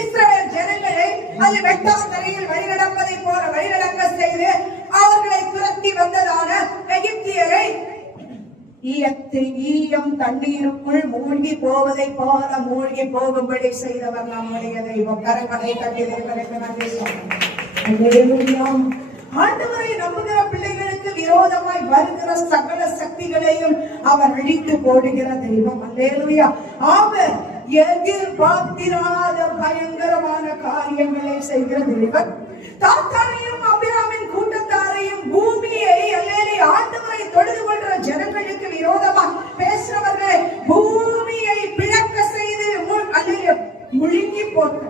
இஸ்ரவேல் ஜனங்களை அது வெட்டாந்தரையில் வழிநடப்பதை போல வழிநடக்க செய்து அவர்களை துரத்தி வந்ததான எகிப்தியரை ஈயம் தண்ணீருக்குள் மூழ்கி போவதை போல மூழ்கி போகும்படி செய்தவர் நம்முடைய தெய்வம். கரைமலை கட்டி ஆண்டவரை நம்புகிற பிள்ளைகளுக்கு விரோதமாய் வருகிற சகல சக்திகளையும் அவர் அழித்து போடுகிற தெய்வம். அல்லேலூயா. அவர் எதிர்பார்த்திராத பயங்கரமான காரியங்களை செய்கிற தெய்வம். தாத்தாரையும் அபிராமின் கூட்டத்தாரையும் பூமியை அல்லேலூயா ஆண்டவரை தொழுது கொள்ற ஜனங்களுக்கு விரோதமா பேசுறவர்களை பூமியை பிளக்க செய்து முழுங்கி போட்ட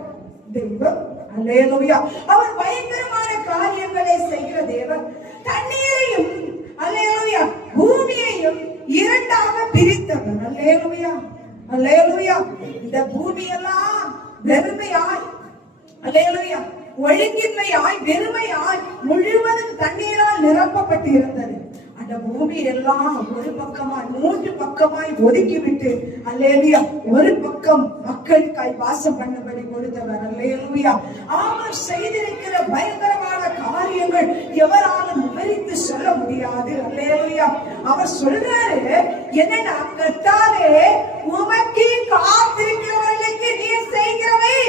தெய்வம். அல்லேலூயா. அவர் பயங்கரமான காரியங்களை செய்கிற தேவன். தண்ணீரையும் அல்லேலூயா பூமியையும் இரண்டாக பிரித்தவர். அல்லேலூயா. அல்லேலூயா. இந்த பூமியெல்லாம் வெறுமையாய் அல்லேலூயா ஒழுங்கின்மையாய் வெறுமையாய் முழுவதும் தண்ணீரால் நிரப்பப்பட்டு இருந்தது. அந்த பூமி எல்லாம் ஒரு பக்கமாய் 3 பக்கமாய் ஒதுக்கிவிட்டு அல்லேலூயா ஒரு பக்கம் மக்களுக்காய் வாசம் பண்ணும்படி கொடுத்தவர். அல்லேலூயா. அவர் செய்திருக்கிற பயங்கரமான காரியங்கள் எவராலும் விவரித்து சொல்ல முடியாது. அல்லேலூயா. அவர் சொல்றாரு என்னன்னா, கர்த்தாவே உமக்கு காத்திருக்கிறவர்களுக்கு நீர் செய்கிறவை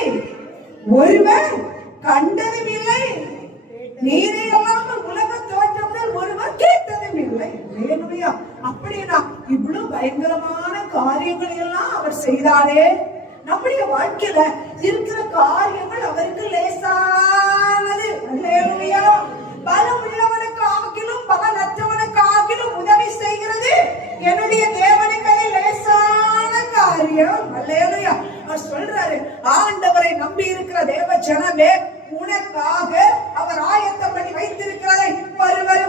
ஒருவர் கண்டதும் இல்லை, நீரே அல்லாமல் உலக தோற்றம் முதல் ஒருவர் கேட்டதும் இல்லை. அல்லேலூயா. அப்படின்னா இவ்வளவு பயங்கரமான காரியங்களை எல்லாம் அவர் செய்தாரே. நம்முடைய வாழ்க்கையில இருக்கிற காரியங்கள் அவருக்கு லேசானது. அல்லேலூயா. பலம் உள்ளவனுக்கு ஆகிலும் பலனற்றவனுக்கு ஆகிலும் உதவி செய்கிறது என்னுடைய தேவனுக்கு அது லேசான காரியம். அல்லேலூயா. அவர் சொல்றாரு, ஆண்டவரை நம்பி இருக்கிற தேவ ஜனமே, உனக்காக அவர் ஆயத்தம் பண்ணி வைத்திருக்கிறதை ஒருவர்